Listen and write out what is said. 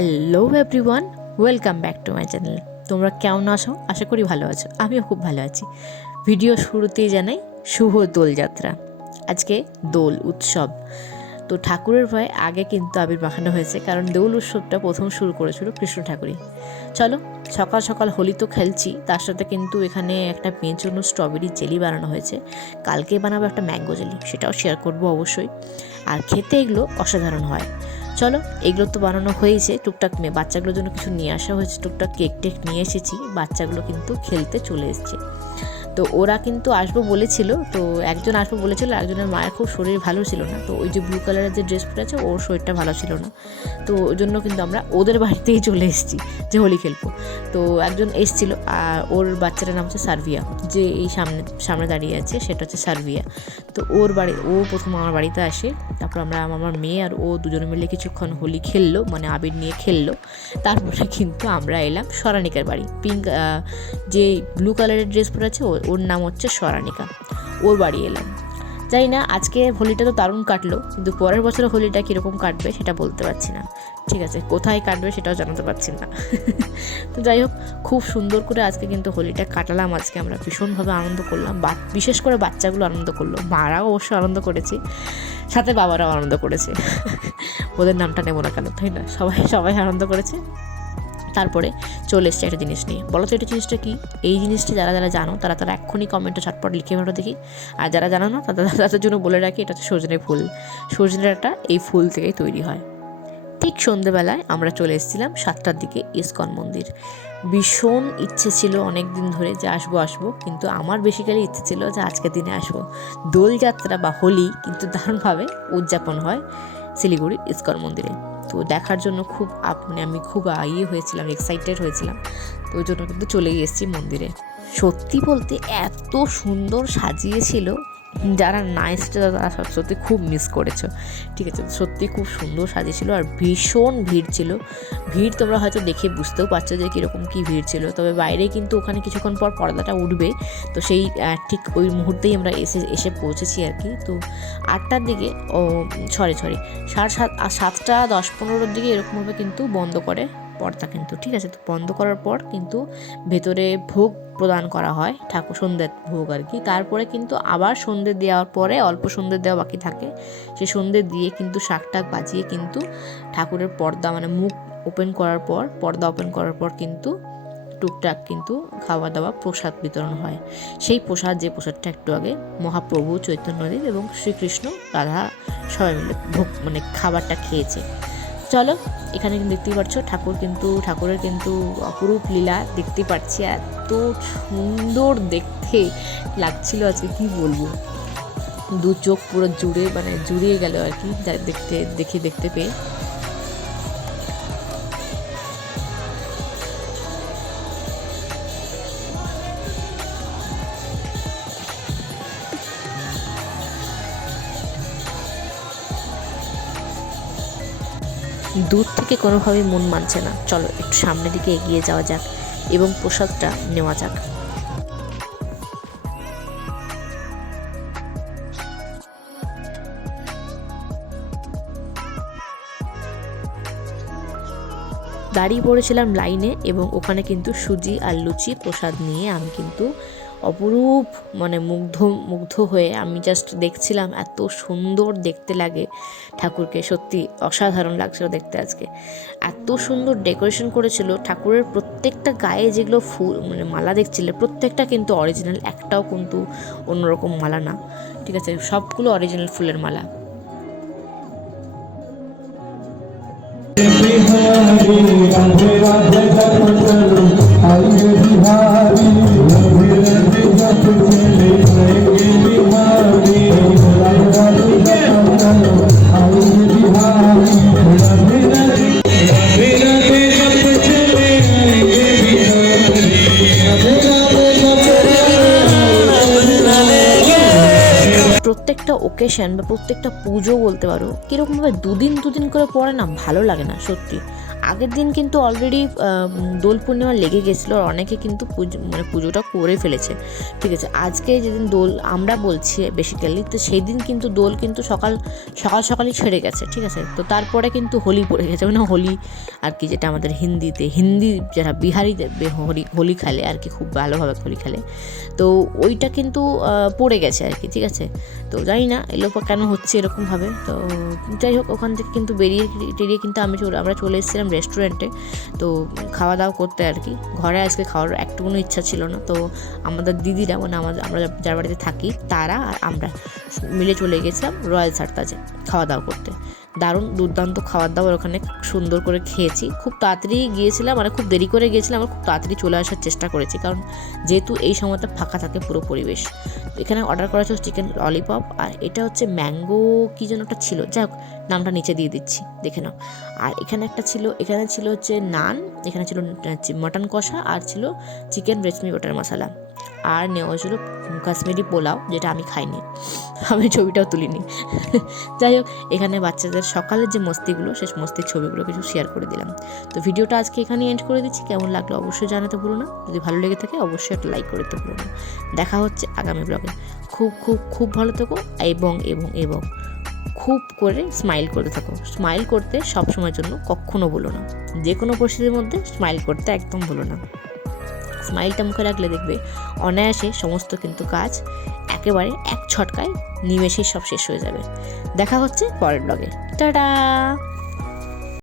Hello everyone, welcome back to my channel. তোমরা কেমন আছো? আশা করি ভালো আছো। আমিও খুব ভালো আছি। ভিডিও শুরুতেই জানাই শুভ দোলযাত্রা। আজকে দোল উৎসব। তো ঠাকুরের ভয়ে আগে কিন্তু আবির মাখানো হয়েছে, কারণ দোল উৎসবটা প্রথম শুরু করেছিল কৃষ্ণ ঠাকুরই। চলো, সকাল সকাল হোলি তো খেলছি, তার সাথে কিন্তু এখানে একটা মেয়ের জন্য স্ট্রবেরি জেলি বানানো হয়েছে। কালকে বানাবো একটা ম্যাঙ্গো জেলি, সেটাও শেয়ার করবো অবশ্যই। আর খেতে এগুলো অসাধারণ হয়। চলো, এগুলো তো বানানো হয়েছে, টুকটাক বাচ্চাগুলোর জন্য কিছু নিয়ে আসা হয়েছে, টুকটাক কেক টেক নিয়ে এসেছি। বাচ্চাগুলো কিন্তু খেলতে চলে এসছে। তো ওরা কিন্তু আসবো বলেছিল, তো একজন আসবো বলেছিল, একজনের মায়ের খুব শরীর ভালো ছিল না। তো ওই যে ব্লু কালারের যে ড্রেস পরে আছে, ওর শরীরটা ভালো ছিল না। তো ওই জন্য কিন্তু আমরা ওদের বাড়িতেই চলে এসেছি যে হোলি খেলবো। তো একজন এসছিল, আর ওর বাচ্চাটার নাম হচ্ছে সার্ভিয়া, যে এই সামনে দাঁড়িয়ে আছে সেটা হচ্ছে সার্ভিয়া। তো ও প্রথম আমার বাড়িতে আসে, তারপর আমার মেয়ে আর ও দুজনে মিলে কিছুক্ষণ হোলি খেললো, মানে আবির নিয়ে খেললো। তারপরে কিন্তু আমরা এলাম স্বরানিকার বাড়ি। পিঙ্ক যে ব্লু কালারের ড্রেস পরে আছে, ওর নাম হচ্ছে স্বরানিকা, ওর বাড়ি এলাম। জানি না আজকে হোলিটা তো দারুণ কাটলো, কিন্তু পরের বছর হোলিটা কীরকম কাটবে সেটা বলতে পারছি না। ঠিক আছে, কোথায় কাটবে সেটাও জানাতে পারছি না। তো যাই হোক, খুব সুন্দর করে আজকে কিন্তু হোলিটা কাটালাম। আজকে আমরা ভীষণভাবে আনন্দ করলাম, বিশেষ করে বাচ্চাগুলো আনন্দ করলো, মারাও অবশ্যই আনন্দ করেছি, সাথে বাবারাও আনন্দ করেছে। ওদের নামটা নেবো না কেন, তাই না? সবাই আনন্দ করেছে। তারপরে চলে এসছে একটা জিনিস নিয়ে। বলো তো এটা জিনিসটা কি? এই জিনিসটা যারা জানো তারা এক্ষুনি কমেন্টে ঝটপট লিখে ভালো দেখি। আর যারা জানো না তাদের জন্য বলে রাখি, এটা হচ্ছে সজনে ফুল। সজনেটা এই ফুল থেকেই তৈরি হয়। ঠিক সন্ধেবেলায় আমরা চলে এসেছিলাম 7টার দিকে ইসকন মন্দির। ভীষণ ইচ্ছে ছিল অনেক দিন ধরে যে আসবো, কিন্তু আমার বেসিক্যালি ইচ্ছে ছিল যে আজকের দিনে আসবো। দোলযাত্রা বা হোলি কিন্তু দারুণভাবে উদযাপন হয় শিলিগুড়ির ইসকন মন্দিরে। তো দেখার জন্য আমি খুব হয়েছিলাম, এক্সাইটেড হয়েছিলাম। তো ওই জন্য কিন্তু চলেই এসেছি মন্দিরে। সত্যি বলতে এত সুন্দর সাজিয়েছিল, যারা না এসেছে তারা সত্যি খুব মিস করেছো। ঠিক আছে, সত্যি খুব সুন্দর সাজিয়েছিল, আর ভীষণ ভিড় ছিল। ভিড় তোমরা হয়তো দেখে বুঝতেও পারছো যে কীরকম কী ভিড় ছিল। তবে বাইরে কিন্তু ওখানে কিছুক্ষণ পর পর্দাটা উঠবে, তো সেই ঠিক ওই মুহূর্তেই আমরা এসে পৌঁছেছি আর কি। তো 8টার দিকে সরি 7টা 10-15 দিকে এরকমভাবে কিন্তু বন্ধ করে পর্দা কিন্তু। ঠিক আছে, তো বন্ধ করার পর কিন্তু ভেতরে ভোগ প্রদান করা হয়, ঠাকুর সন্ধ্যের ভোগ আর কি। তারপরে কিন্তু আবার সন্ধ্যে দেওয়ার পরে অল্প সন্ধ্যে দেওয়া বাকি থাকে, সে সন্ধ্যে দিয়ে কিন্তু শাঁখ বাজিয়ে কিন্তু ঠাকুরের পর্দা মানে মুখ পর্দা ওপেন করার পর কিন্তু টুকটাক কিন্তু খাওয়া দাওয়া প্রসাদ বিতরণ হয়। সেই যে প্রসাদটা একটু আগে মহাপ্রভু চৈতন্যদেব এবং শ্রীকৃষ্ণ রাধা সবাই মিলে খাবারটা খেয়েছে। চলো, এখানে কিন্তু দেখতেই পাচ্ছ ঠাকুরের কিন্তু অপরূপ লীলা দেখতে পাচ্ছি। এত সুন্দর দেখতে লাগছিল আজকে, কি বলবো, দু চোখ পুরো জুড়িয়ে গেল আর কি দেখতে পেয়ে। দূর থেকে কোনোভাবেই মন মানছে না। চলো একটু সামনের দিকে এগিয়ে যাওয়া যাক এবং প্রসাদটা নেওয়া যাক। দাঁড়িয়ে পড়েছিলাম লাইনে, এবং ওখানে কিন্তু সুজি আর লুচি প্রসাদ নিয়ে আমি কিন্তু অপরূপ মুগ্ধ হয়ে আমি জাস্ট দেখছিলাম। এত সুন্দর দেখতে লাগে ঠাকুরকে, সত্যি অসাধারণ লাগছিল দেখতে। আজকে এত সুন্দর ডেকোরেশন করেছিল ঠাকুরের, প্রত্যেকটা গায়ে যেগুলো ফুল মালা দেখছিলে, প্রত্যেকটা কিন্তু অরিজিনাল, একটাও কিন্তু অন্যরকম মালা না। ঠিক আছে, সবগুলো অরিজিনাল ফুলের মালা। রাধে রাধে জপ চলো আইয়ে বিহারি, রাধে রাধে জপ চলে আইয়ে বিহারি, রাধে রাধে জপ চলো আইয়ে বিহারি, রাধে রাধে জপ চলে আইয়ে বিহারি, রাধে রাধে জপ চলে। প্রত্যেকটা ওকেশন বা প্রত্যেকটা পুজো বলতে পারো কিরকমভাবে দুদিন করে পড়ে না, ভালো লাগে না সত্যি। আগের দিন কিন্তু অলরেডি দোল পূর্ণিমা লেগে গেছিলো, আর অনেকে কিন্তু পুজোটা করে ফেলেছে, ঠিক আছে। আজকে যেদিন দোল আমরা বলছি বেসিক্যালি, তো সেই দিন কিন্তু দোল কিন্তু সকালই ছেড়ে গেছে, ঠিক আছে। তো তারপরে কিন্তু হোলি পড়ে গেছে, মানে হোলি আর কি, যেটা আমাদের হিন্দি যারা বিহারিতে হোলি খেলে আর কি, খুব ভালোভাবে হোলি খেলে, তো ওইটা কিন্তু পড়ে গেছে আর কি, ঠিক আছে। তো জানি না এলো কেন হচ্ছে এরকমভাবে। তো যাই হোক, ওখান থেকে কিন্তু টেরিয়ে কিন্তু আমরা চলে এসেছিলাম রেস্টুরেন্টে, তো খাওয়া দাওয়া করতে আর কি। ঘরে আজকে খাওয়ার একটুকুনো ইচ্ছা ছিল না, তো আমাদের দিদিরা, মানে আমরা যার বাড়িতে থাকি তারা আর আমরা মিলে চলে গেছিলাম রয়্যাল সার্তাজে খাওয়া দাওয়া করতে। দারুণ দুর্দান্ত খাবার দাবার ওখানে সুন্দর করে খেয়েছি। খুব তাড়াতাড়ি গিয়েছিলাম, মানে খুব দেরি করে গিয়েছিলাম, আমরা খুব তাড়াতাড়ি চলে আসার চেষ্টা করেছি, কারণ যেহেতু এই সময়টা ফাঁকা থাকে পুরো পরিবেশ। এখানে অর্ডার করা ছিল চিকেন ললিপপ, আর এটা হচ্ছে ম্যাঙ্গো কী যেন একটা ছিল, যাই হোক নামটা নিচে দিয়ে দিচ্ছি, দেখে নাও। আর এখানে ছিল হচ্ছে নান, এখানে ছিল মটন কষা, আর ছিল চিকেন রেশমি বাটার মশলা, আর নেওয়া হয়েছিল কাশ্মীরি পোলাও, যেটা আমি খাইনি, আমি ছবিটাও তুলিনি। যাই হোক, এখানে বাচ্চাদের সকালের যে মস্তিগুলো, সেই মস্তির ছবিগুলো কিছু শেয়ার করে দিলাম। তো ভিডিওটা আজকে এখানে এন্ড করে দিচ্ছি। কেমন লাগলো অবশ্যই জানাতে ভুলো না, যদি ভালো লেগে থাকে অবশ্যই একটা লাইক করে দিতে ভুলো না। দেখা হচ্ছে আগামী ব্লগে। খুব খুব খুব ভালো থেকো, এবং খুব করে স্মাইল করতে থাকো। স্মাইল করতে সবসময়ের জন্য কখনো ভুলো না, যে কোনো পরিস্থিতির মধ্যে স্মাইল করতে একদম ভুলো না। স্মাইলটা মুখে রাখলে দেখবে অনায়াসে সমস্ত কিন্তু কাজ একেবারে এক ছটকায় নিমেষেই সব শেষ হয়ে যাবে। দেখা হচ্ছে পরের ব্লগে। টাটা।